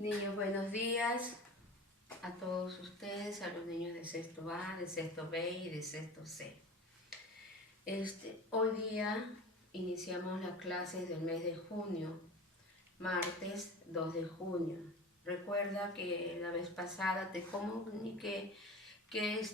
Niños, buenos días a todos ustedes, a los niños de sexto A, de sexto B y de sexto C. Hoy día iniciamos las clases del mes de junio, martes 2 de junio. Recuerda que la vez pasada te comuniqué que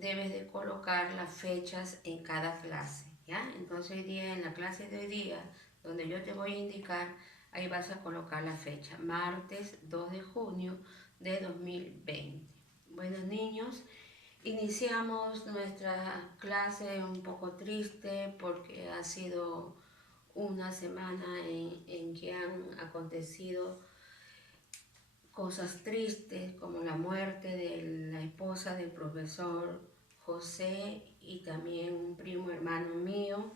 debes de colocar las fechas en cada clase, ¿ya? Entonces hoy día, en la clase de hoy día, donde yo te voy a indicar, ahí vas a colocar la fecha, martes 2 de junio de 2020. Bueno, niños, iniciamos nuestra clase un poco triste porque ha sido una semana en que han acontecido cosas tristes como la muerte de la esposa del profesor José y también un primo hermano mío.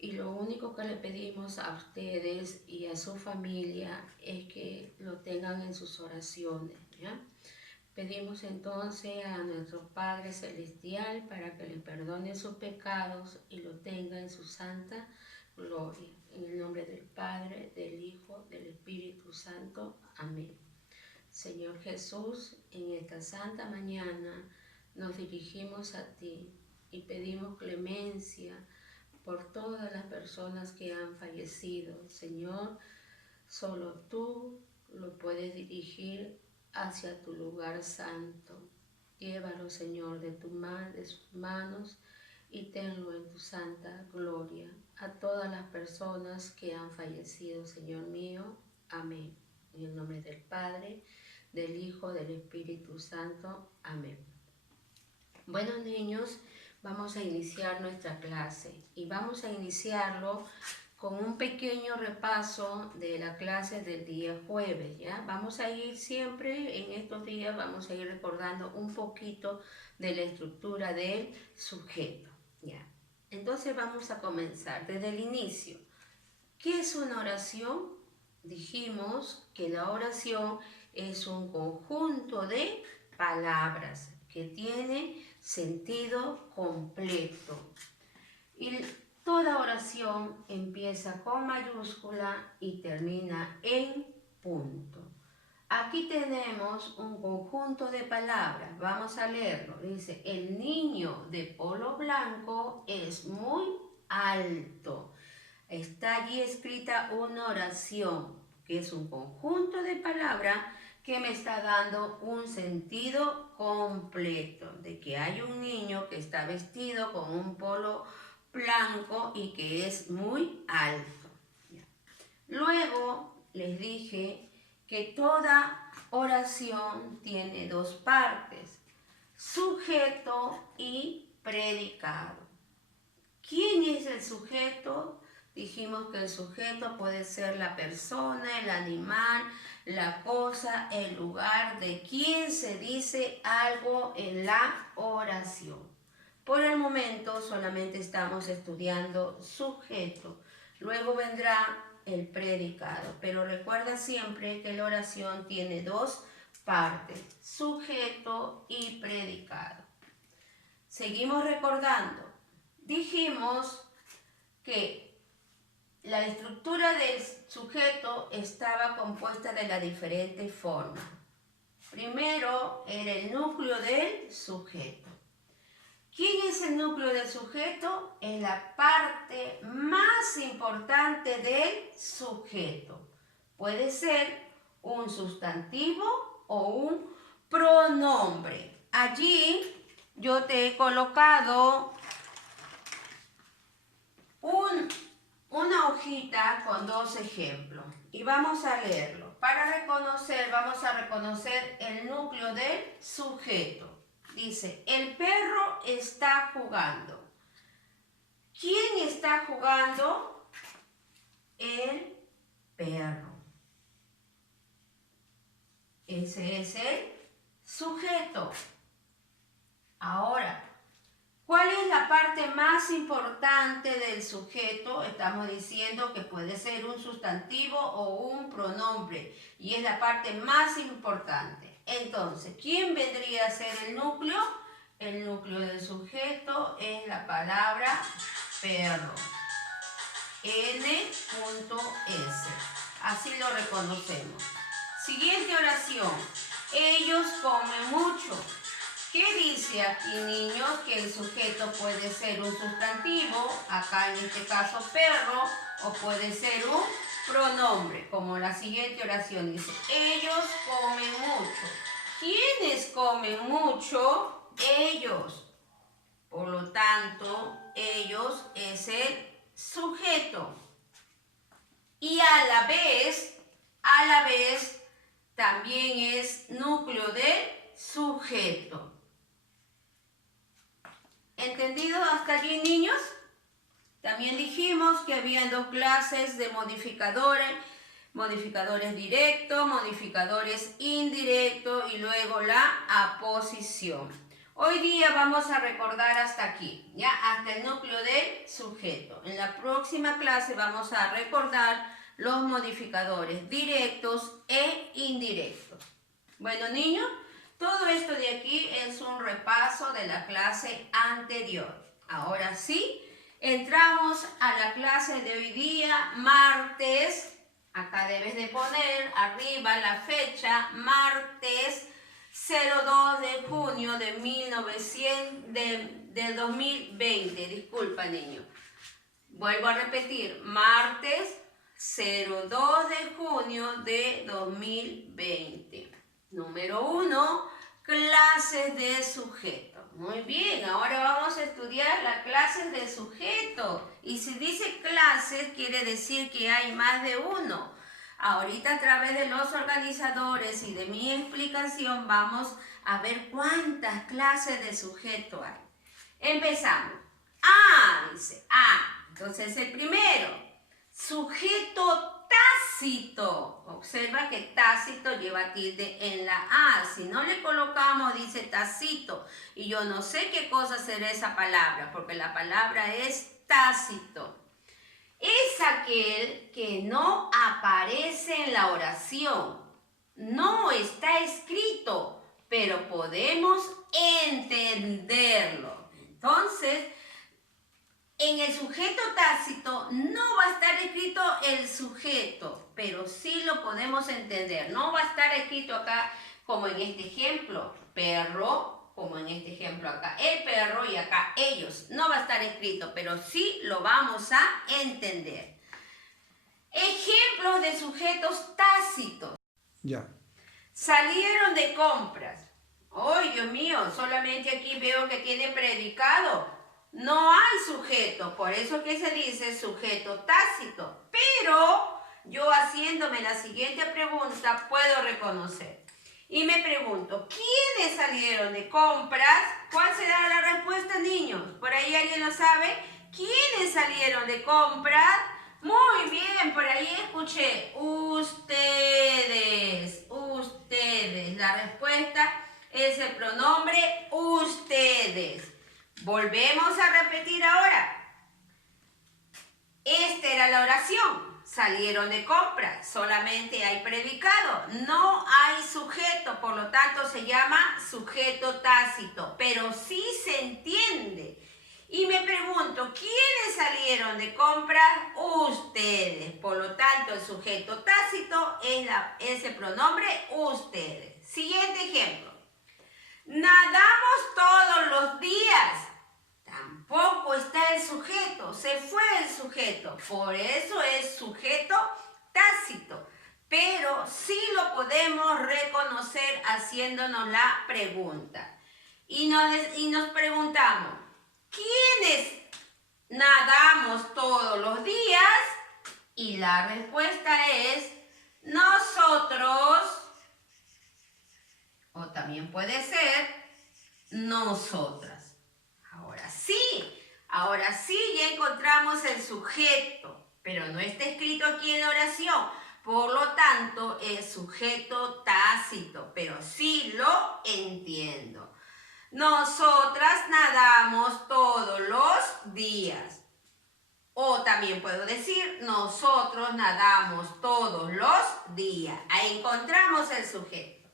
Y lo único que le pedimos a ustedes y a su familia es que lo tengan en sus oraciones, ¿ya? Pedimos entonces a nuestro Padre Celestial para que le perdone sus pecados y lo tenga en su santa gloria. En el nombre del Padre, del Hijo, del Espíritu Santo. Amén. Señor Jesús, en esta santa mañana nos dirigimos a ti y pedimos clemencia por todas las personas que han fallecido. Señor, solo tú lo puedes dirigir hacia tu lugar santo. Llévalo, Señor, de sus manos y tenlo en tu santa gloria. A todas las personas que han fallecido, Señor mío. Amén. En el nombre del Padre, del Hijo, del Espíritu Santo. Amén. Bueno, niños, vamos a iniciar nuestra clase y vamos a iniciarlo con un pequeño repaso de la clase del día jueves, ¿ya? Vamos a ir siempre en estos días, vamos a ir recordando un poquito de la estructura del sujeto, ¿ya? Entonces vamos a comenzar desde el inicio. ¿Qué es una oración? Dijimos que la oración es un conjunto de palabras que tiene sentido completo. Y toda oración empieza con mayúscula y termina en punto. Aquí tenemos un conjunto de palabras. Vamos a leerlo. Dice, el niño de polo blanco es muy alto. Está allí escrita una oración, que es un conjunto de palabras que me está dando un sentido completo, de que hay un niño que está vestido con un polo blanco y que es muy alto. Luego les dije que toda oración tiene dos partes, sujeto y predicado. ¿Quién es el sujeto? Dijimos que el sujeto puede ser la persona, el animal, la cosa, el lugar de quien se dice algo en la oración. Por el momento solamente estamos estudiando sujeto. Luego vendrá el predicado. Pero recuerda siempre que la oración tiene dos partes, sujeto y predicado. Seguimos recordando. Dijimos que la estructura del sujeto estaba compuesta de las diferentes formas. Primero era el núcleo del sujeto. ¿Quién es el núcleo del sujeto? Es la parte más importante del sujeto. Puede ser un sustantivo o un pronombre. Allí yo te he colocado una hojita con dos ejemplos y vamos a leerlo. Vamos a reconocer el núcleo del sujeto. Dice, el perro está jugando. ¿Quién está jugando? El perro. Ese es el sujeto. Ahora, ¿cuál es la parte más importante del sujeto? Estamos diciendo que puede ser un sustantivo o un pronombre y es la parte más importante. Entonces, ¿quién vendría a ser el núcleo? El núcleo del sujeto es la palabra perro. N.S. Así lo reconocemos. Siguiente oración. Ellos comen mucho. ¿Qué dice aquí, niños? Que el sujeto puede ser un sustantivo, acá en este caso perro, o puede ser un pronombre, como la siguiente oración dice, ellos comen mucho. ¿Quiénes comen mucho? Ellos. Por lo tanto, ellos es el sujeto. Y a la vez, también es núcleo del sujeto. ¿Entendido hasta allí, niños? También dijimos que habían dos clases de modificadores, modificadores directos, modificadores indirectos y luego la aposición. Hoy día vamos a recordar hasta aquí, ya hasta el núcleo del sujeto. En la próxima clase vamos a recordar los modificadores directos e indirectos. Bueno, niños, todo esto de aquí es un repaso de la clase anterior. Ahora sí, entramos a la clase de hoy día, martes. Acá debes de poner arriba la fecha, martes 02 de junio de 2020. Disculpa, niño. Vuelvo a repetir, martes 02 de junio de 2020. Número 1, clases de sujeto. Muy bien, ahora vamos a estudiar las clases de sujeto. Y si dice clases, quiere decir que hay más de uno. Ahorita a través de los organizadores y de mi explicación vamos a ver cuántas clases de sujeto hay. Empezamos. Dice Entonces el primero, sujeto tácito. Observa que tácito lleva tilde en la A. Si no le colocamos, dice tácito. Y yo no sé qué cosa será esa palabra, porque la palabra es tácito. Es aquel que no aparece en la oración. No está escrito, pero podemos entenderlo. Entonces, en el sujeto tácito no va a estar escrito el sujeto, pero sí lo podemos entender. No va a estar escrito acá como en este ejemplo, perro, como en este ejemplo acá, el perro y acá ellos. No va a estar escrito, pero sí lo vamos a entender. Ejemplos de sujetos tácitos. Ya. Salieron de compras. ¡Ay, Dios mío! Solamente aquí veo que tiene predicado. No hay sujeto, por eso que se dice sujeto tácito. Pero yo haciéndome la siguiente pregunta puedo reconocer. Y me pregunto, ¿quiénes salieron de compras? ¿Cuál será la respuesta, niños? ¿Por ahí alguien lo sabe? ¿Quiénes salieron de compras? Muy bien, por ahí escuché ustedes, ustedes. La respuesta es el pronombre ustedes. Volvemos a repetir ahora. Esta era la oración. Salieron de compras. Solamente hay predicado. No hay sujeto. Por lo tanto se llama sujeto tácito. Pero sí se entiende. Y me pregunto, ¿quiénes salieron de compras? Ustedes. Por lo tanto, el sujeto tácito es el pronombre ustedes. Siguiente ejemplo. Nadamos todos los días. Tampoco está el sujeto, se fue el sujeto. Por eso es sujeto tácito. Pero sí lo podemos reconocer haciéndonos la pregunta. Y nos preguntamos, ¿quiénes nadamos todos los días? Y la respuesta es nosotros. O también puede ser nosotras. Ahora sí ya encontramos el sujeto, pero no está escrito aquí en la oración. Por lo tanto, es sujeto tácito, pero sí lo entiendo. Nosotras nadamos todos los días. O también puedo decir, nosotros nadamos todos los días. Ahí encontramos el sujeto.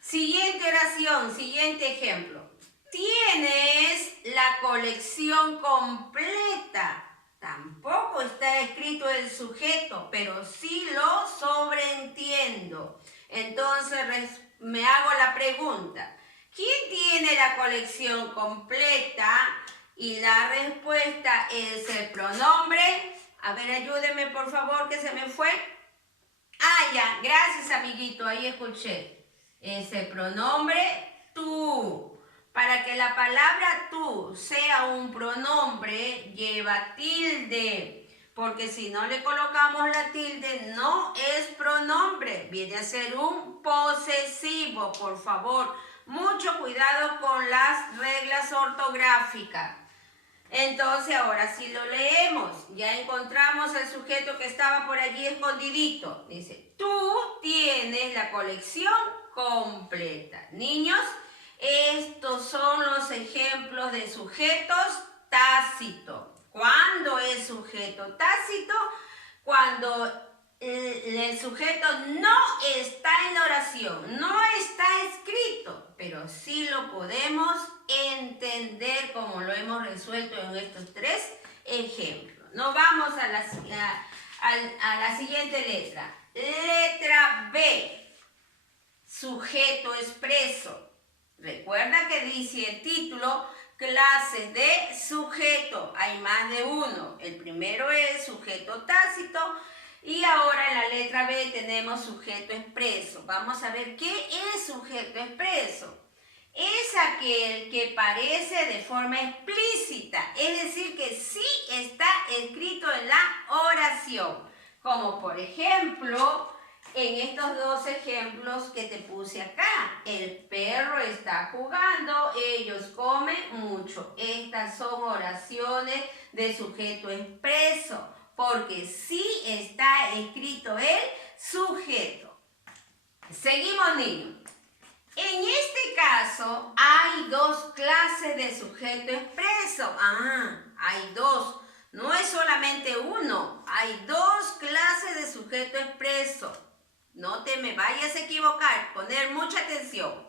Siguiente oración, siguiente ejemplo. ¿Tienes la colección completa? Tampoco está escrito el sujeto, pero sí lo sobreentiendo. Entonces me hago la pregunta, ¿quién tiene la colección completa? Y la respuesta es el pronombre. A ver, ayúdeme por favor, que se me fue. Ah, ya, gracias amiguito, ahí escuché. Es el pronombre tú. Para que la palabra tú sea un pronombre, lleva tilde. Porque si no le colocamos la tilde, no es pronombre. Viene a ser un posesivo, por favor. Mucho cuidado con las reglas ortográficas. Entonces, ahora sí lo leemos. Ya encontramos el sujeto que estaba por allí escondidito. Dice, tú tienes la colección completa. Niños, estos son los ejemplos de sujetos tácitos. ¿Cuándo es sujeto tácito? Cuando el sujeto no está en la oración, no está escrito, pero sí lo podemos entender como lo hemos resuelto en estos tres ejemplos. Nos vamos a la siguiente letra. Letra B, sujeto expreso. Recuerda que dice el título, clases de sujeto. Hay más de uno. El primero es sujeto tácito y ahora en la letra B tenemos sujeto expreso. Vamos a ver qué es sujeto expreso. Es aquel que parece de forma explícita, es decir, que sí está escrito en la oración. Como por ejemplo, en estos dos ejemplos que te puse acá. El perro está jugando, ellos comen mucho. Estas son oraciones de sujeto expreso, porque sí está escrito el sujeto. Seguimos, niños. En este caso hay dos clases de sujeto expreso. Hay dos. No es solamente uno. Hay dos clases de sujeto expreso. No te me vayas a equivocar. Poner mucha atención.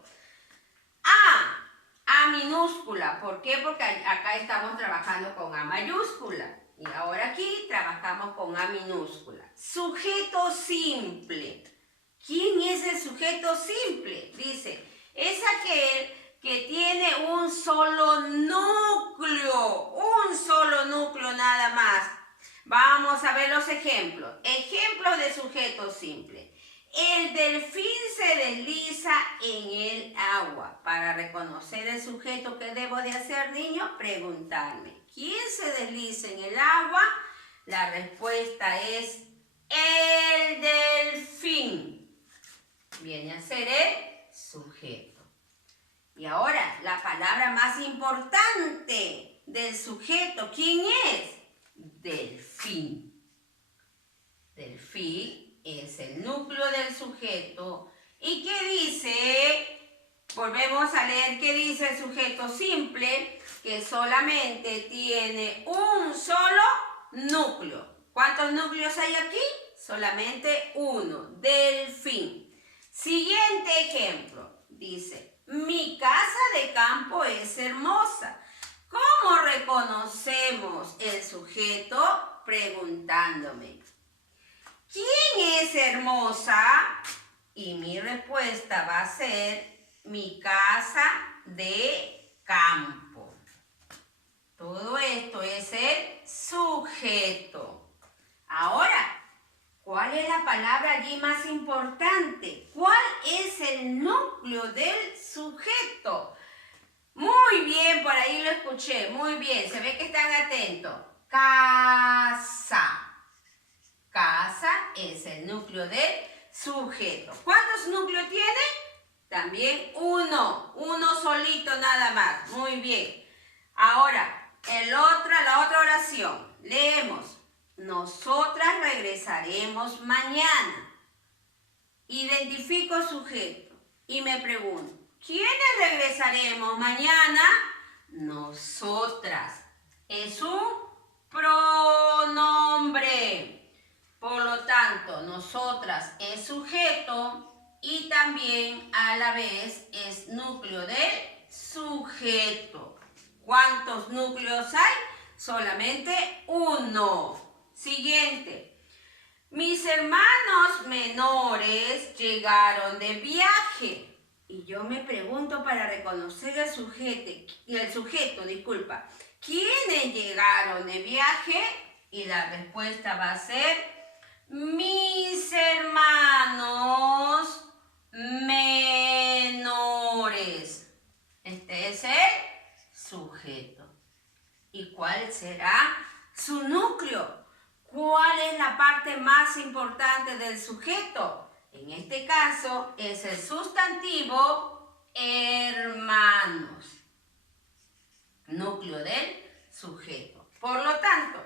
A minúscula. ¿Por qué? Porque acá estamos trabajando con A mayúscula. Y ahora aquí trabajamos con A minúscula. Sujeto simple. ¿Quién es el sujeto simple? Dice, es aquel que tiene un solo núcleo nada más. Vamos a ver los ejemplos. Ejemplos de sujeto simple. El delfín se desliza en el agua. Para reconocer el sujeto, ¿qué debo de hacer, niños? Preguntarme, ¿quién se desliza en el agua? La respuesta es el delfín. Viene a ser el sujeto. Y ahora, la palabra más importante del sujeto, ¿quién es? Delfín. Delfín es el núcleo del sujeto. ¿Y qué dice? Volvemos a leer qué dice el sujeto simple, que solamente tiene un solo núcleo. ¿Cuántos núcleos hay aquí? Solamente uno, delfín. Siguiente ejemplo, dice, mi casa de campo es hermosa. ¿Cómo reconocemos el sujeto? Preguntándome, ¿quién es hermosa? Y mi respuesta va a ser mi casa de campo. Todo esto es el sujeto. Ahora, ¿cuál es la palabra allí más importante? ¿Cuál es el núcleo del sujeto? Muy bien, por ahí lo escuché. Muy bien, se ve que están atentos. Casa. Casa es el núcleo del sujeto. ¿Cuántos núcleos tiene? También uno solito nada más. Muy bien. Ahora, la otra oración. Leemos. Nosotras regresaremos mañana. Identifico sujeto y me pregunto, ¿quiénes regresaremos mañana? Nosotras. Es un pronombre. Por lo tanto, nosotras es sujeto y también a la vez es núcleo del sujeto. ¿Cuántos núcleos hay? Solamente uno. Siguiente. Mis hermanos menores llegaron de viaje. Y yo me pregunto para reconocer el sujeto, ¿quiénes llegaron de viaje? Y la respuesta va a ser mis hermanos menores. Este es el sujeto. ¿Y cuál será su núcleo? ¿Cuál es la parte más importante del sujeto? En este caso es el sustantivo hermanos. Núcleo del sujeto. Por lo tanto,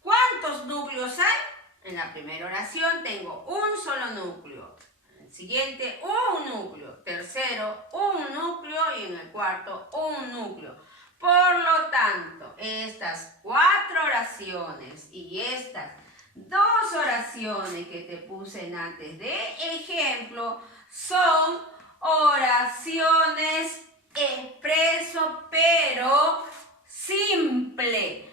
¿cuántos núcleos hay? En la primera oración tengo un solo núcleo. En el siguiente, un núcleo. Tercero, un núcleo. Y en el cuarto, un núcleo. Por lo tanto, estas 4 oraciones y estas 2 oraciones que te puse antes de ejemplo son oraciones expreso pero simple.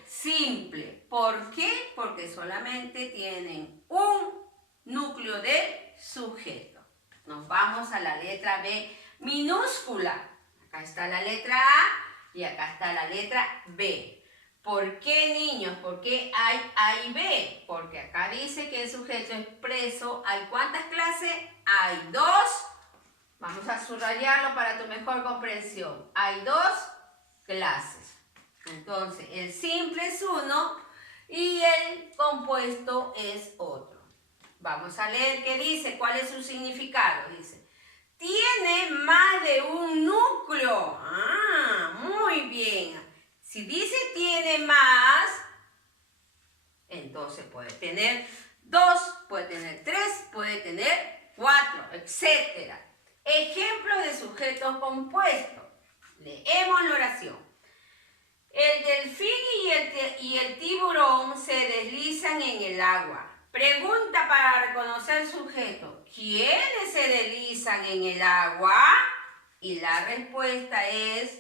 ¿Por qué? Porque solamente tienen un núcleo de sujeto. Nos vamos a la letra B minúscula. Acá está la letra A. Y acá está la letra B. ¿Por qué, niños? ¿Por qué hay A y B? Porque acá dice que el sujeto expreso, ¿hay cuántas clases? Hay 2. Vamos a subrayarlo para tu mejor comprensión. Hay 2 clases. Entonces, el simple es uno y el compuesto es otro. Vamos a leer qué dice, cuál es su significado. Dice, tiene más de un núcleo. Muy bien. Si dice tiene más, entonces puede tener 2, puede tener 3, puede tener 4, etc. Ejemplo de sujetos compuestos. Leemos la oración. El delfín y el tiburón se deslizan en el agua. Pregunta para reconocer el sujeto. ¿Quiénes se deslizan en el agua? Y la respuesta es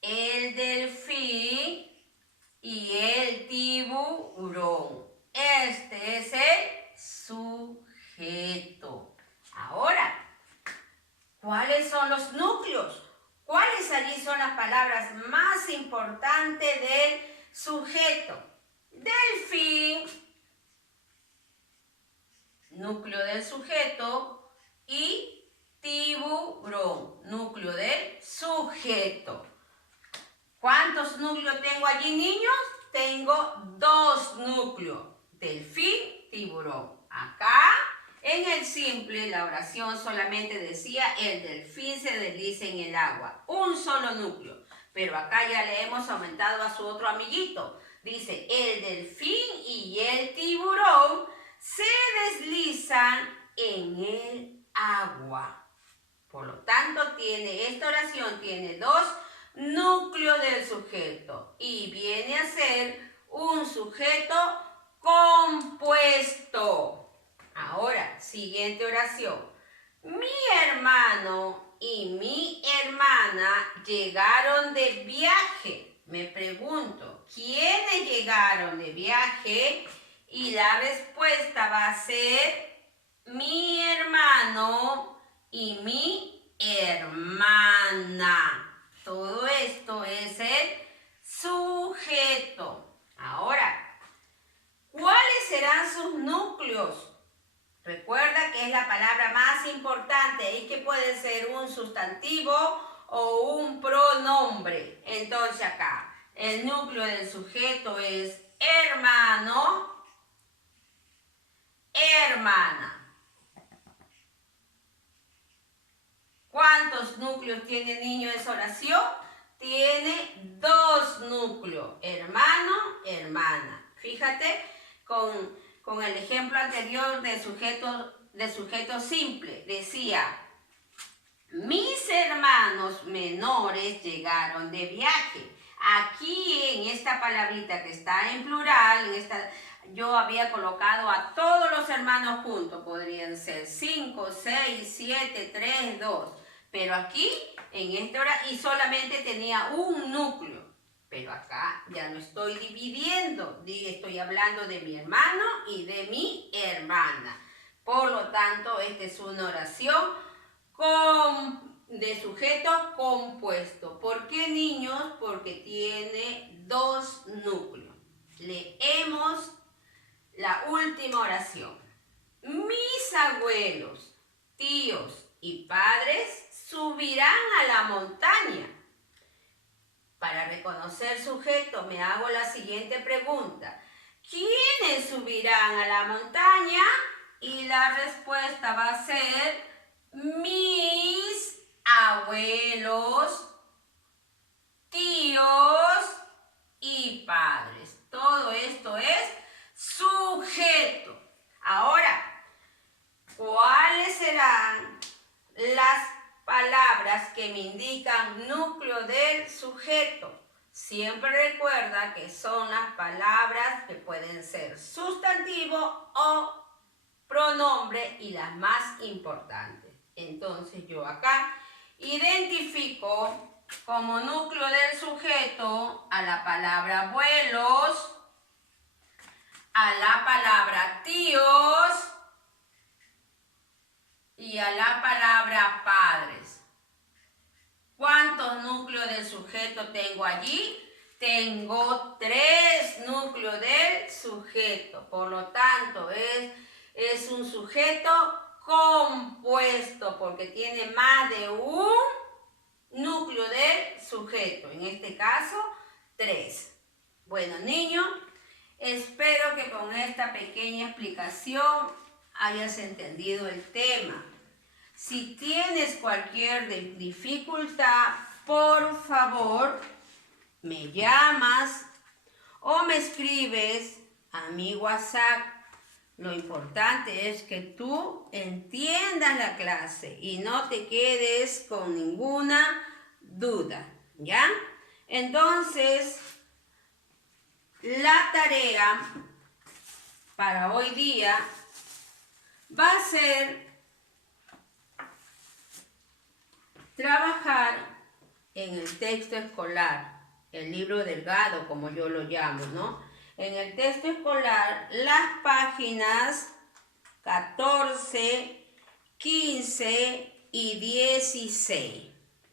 el delfín y el tiburón. Este es el sujeto. Ahora, ¿cuáles son los núcleos? ¿Cuáles allí son las palabras más importantes del sujeto? Delfín, núcleo del sujeto, y tiburón, núcleo del sujeto. ¿Cuántos núcleos tengo allí, niños? Tengo 2 núcleos, delfín, tiburón. Acá, en el simple, la oración solamente decía el delfín se desliza en el agua. Un solo núcleo. Pero acá ya le hemos aumentado a su otro amiguito. Dice, el delfín y el tiburón se deslizan en el agua. Por lo tanto, esta oración tiene 2 núcleos del sujeto y viene a ser un sujeto compuesto. Ahora, siguiente oración. Mi hermano y mi hermana llegaron de viaje. Me pregunto, ¿quiénes llegaron de viaje? Y la respuesta va a ser mi hermano y mi hermana. Todo esto es el sujeto. Ahora, ¿cuáles serán sus núcleos? Recuerda que es la palabra más importante y que puede ser un sustantivo o un pronombre. Entonces acá, el núcleo del sujeto es hermano, hermana. ¿Cuántos núcleos tiene niño esa oración? Tiene 2 núcleos, hermano, hermana. Fíjate con el ejemplo anterior de sujeto simple. Decía, mis hermanos menores llegaron de viaje. Aquí en esta palabrita que está en plural, yo había colocado a todos los hermanos juntos. Podrían ser 5, 6, 7, 3, 2. Pero aquí, en esta hora, y solamente tenía un núcleo. Pero acá ya no estoy dividiendo, estoy hablando de mi hermano y de mi hermana. Por lo tanto, esta es una oración de sujeto compuesto. ¿Por qué, niños? Porque tiene dos núcleos. Leemos la última oración. Mis abuelos, tíos y padres subirán a la montaña. Para reconocer sujeto me hago la siguiente pregunta. ¿Quiénes subirán a la montaña? Y la respuesta va a ser mis abuelos, tíos y padres. Todo esto es sujeto. Ahora, ¿cuáles serán las palabras que me indican núcleo del sujeto? Siempre recuerda que son las palabras que pueden ser sustantivo o pronombre y las más importantes. Entonces yo acá identifico como núcleo del sujeto a la palabra abuelos, a la palabra tíos y a la palabra padres. ¿Cuántos núcleos del sujeto tengo allí? Tengo 3 núcleos del sujeto. Por lo tanto, es un sujeto compuesto porque tiene más de un núcleo del sujeto. En este caso, 3. Bueno, niños, espero que con esta pequeña explicación hayas entendido el tema. Si tienes cualquier dificultad, por favor, me llamas o me escribes a mi WhatsApp. Lo importante es que tú entiendas la clase y no te quedes con ninguna duda, ¿ya? Entonces, la tarea para hoy día va a ser trabajar en el texto escolar, el libro delgado, como yo lo llamo, ¿no? En el texto escolar, las páginas 14, 15 y 16.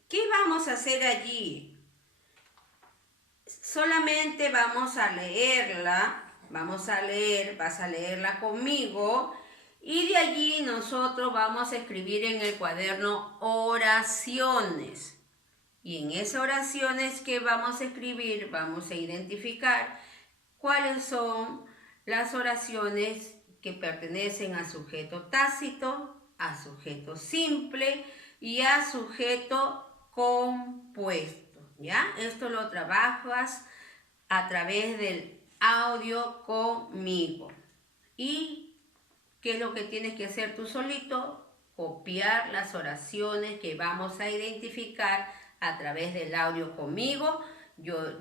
¿Qué vamos a hacer allí? Solamente vamos a leerla, vas a leerla conmigo. Y de allí nosotros vamos a escribir en el cuaderno oraciones. Y en esas oraciones que vamos a escribir, vamos a identificar cuáles son las oraciones que pertenecen a sujeto tácito, a sujeto simple y a sujeto compuesto. ¿Ya? Esto lo trabajas a través del audio conmigo. ¿Y qué es lo que tienes que hacer tú solito? Copiar las oraciones que vamos a identificar a través del audio conmigo. Yo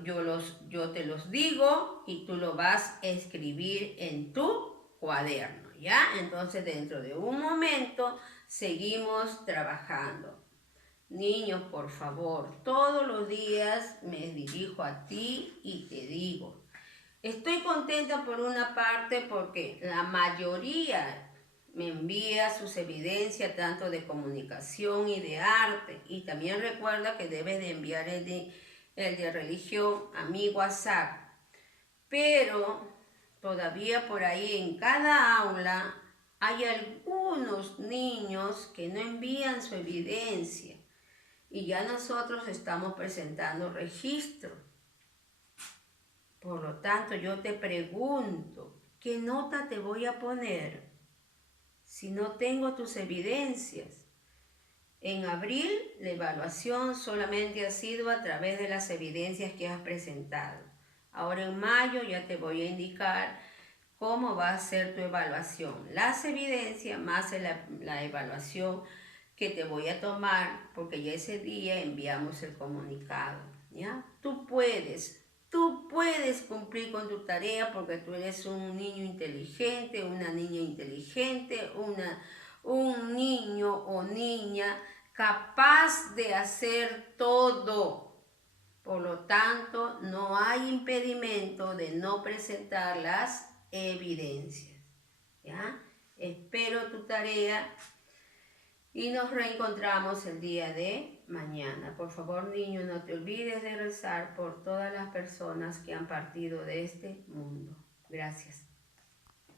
te los digo y tú lo vas a escribir en tu cuaderno, ¿ya? Entonces dentro de un momento seguimos trabajando. Niños, por favor, todos los días me dirijo a ti y te digo, estoy contenta por una parte porque la mayoría me envía sus evidencias tanto de comunicación y de arte. Y también recuerda que debes de enviar el de religión a mi WhatsApp. Pero todavía por ahí en cada aula hay algunos niños que no envían su evidencia. Y ya nosotros estamos presentando registro. Por lo tanto, yo te pregunto, ¿qué nota te voy a poner si no tengo tus evidencias? En abril, la evaluación solamente ha sido a través de las evidencias que has presentado. Ahora en mayo ya te voy a indicar cómo va a ser tu evaluación. Las evidencias más la evaluación que te voy a tomar, porque ya ese día enviamos el comunicado, ¿ya? Tú puedes cumplir con tu tarea porque tú eres un niño inteligente, una niña inteligente, un niño o niña capaz de hacer todo. Por lo tanto, no hay impedimento de no presentar las evidencias. ¿Ya? Espero tu tarea y nos reencontramos el día de mañana. Por favor, niño, no te olvides de rezar por todas las personas que han partido de este mundo. Gracias.